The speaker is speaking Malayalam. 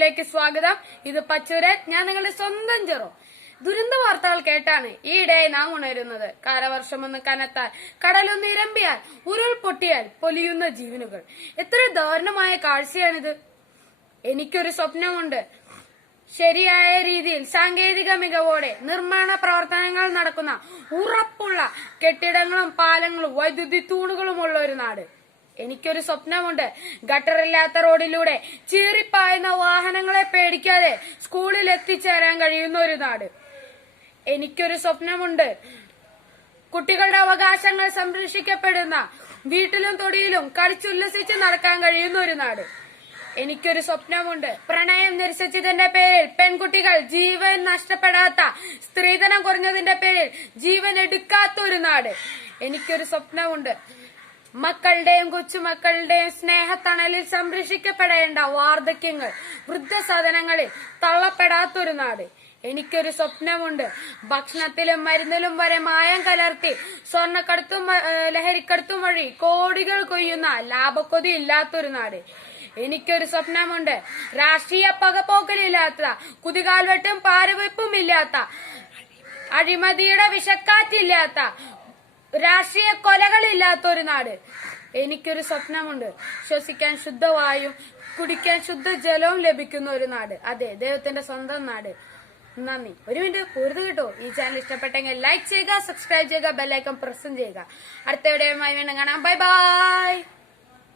വ്ലോഗിലേക്ക് സ്വാഗതം. ഇത് പച്ചൂരൻ, ഞാൻ നിങ്ങളുടെ സ്വന്തം ചെറു. ദുരന്ത വാർത്തകൾ കേട്ടാണ് ഈയിടെയായി നാം ഉണരുന്നത്. കാലവർഷമൊന്ന് കനത്താൽ, കടലൊന്ന് ഇരമ്പിയാൽ, ഉരുൾപൊട്ടിയാൽ പൊലിയുന്ന ജീവനുകൾ. എത്ര ദാരുണമായ കാഴ്ചയാണിത്. എനിക്കൊരു സ്വപ്നമുണ്ട്. ശരിയായ രീതിയിൽ സാങ്കേതിക മികവോടെ നിർമ്മാണ പ്രവർത്തനങ്ങൾ നടക്കുന്ന ഉറപ്പുള്ള കെട്ടിടങ്ങളും പാലങ്ങളും വൈദ്യുതി തൂണുകളുമുള്ള ഒരു നാട്. എനിക്കൊരു സ്വപ്നമുണ്ട്. ഗട്ടറില്ലാത്ത റോഡിലൂടെ ചീറിപ്പായുന്ന വാഹനങ്ങളെ പേടിക്കാതെ സ്കൂളിൽ എത്തിച്ചേരാൻ കഴിയുന്ന ഒരു നാട്. എനിക്കൊരു സ്വപ്നമുണ്ട്. കുട്ടികളുടെ അവകാശങ്ങൾ സംരക്ഷിക്കപ്പെടുന്ന, വീട്ടിലും തൊടിയിലും കളിച്ചുല്ലസിച്ച് നടക്കാൻ കഴിയുന്ന ഒരു നാട്. എനിക്കൊരു സ്വപ്നമുണ്ട്. പ്രണയം നിരസിച്ചതിന്റെ പേരിൽ പെൺകുട്ടികൾ ജീവൻ നഷ്ടപ്പെടാത്ത, സ്ത്രീധനം കുറഞ്ഞതിന്റെ പേരിൽ ജീവൻ എടുക്കാത്ത ഒരു നാട്. എനിക്കൊരു സ്വപ്നമുണ്ട്. മക്കളുടെയും കൊച്ചുമക്കളുടെയും സ്നേഹത്തണലിൽ സംരക്ഷിക്കപ്പെടേണ്ട വാർദ്ധക്യങ്ങൾ വൃദ്ധസദനങ്ങളിൽ തള്ളപ്പെടാത്തൊരു നാട്. എനിക്കൊരു സ്വപ്നമുണ്ട്. ഭക്ഷണത്തിലും മരുന്നിലും വരെ മായം കലർത്തി സ്വർണ്ണക്കടത്തും ലഹരിക്കടത്തും വഴി കോടികൾ കൊയ്യുന്ന ലാഭക്കൊതി ഇല്ലാത്തൊരു നാട്. എനിക്കൊരു സ്വപ്നമുണ്ട്. രാഷ്ട്രീയ പകപോക്കലില്ലാത്ത, കുതികാൽവെട്ടും പാരവെപ്പും ഇല്ലാത്ത, അഴിമതിയുടെ വിഷക്കാറ്റില്ലാത്ത, രാഷ്ട്രീയ കൊലകളില്ലാത്ത ഒരു നാട്. എനിക്കൊരു സ്വപ്നമുണ്ട്. ശ്വസിക്കാൻ ശുദ്ധവായും കുടിക്കാൻ ശുദ്ധജലവും ലഭിക്കുന്ന ഒരു നാട്. അതെ, ദൈവത്തിന്റെ സ്വന്തം നാട്. നന്ദി. ഒരു മിനിറ്റ് പൂർത്തി കിട്ടോ. ഈ ചാനൽ ഇഷ്ടപ്പെട്ടെങ്കിൽ ലൈക്ക് ചെയ്യുക, സബ്സ്ക്രൈബ് ചെയ്യുക, ബെല്ലൈക്കൺ പ്രസ് ചെയ്യുക. അടുത്ത വീഡിയോയുമായി വീണ്ടും കാണാം. Bye bye.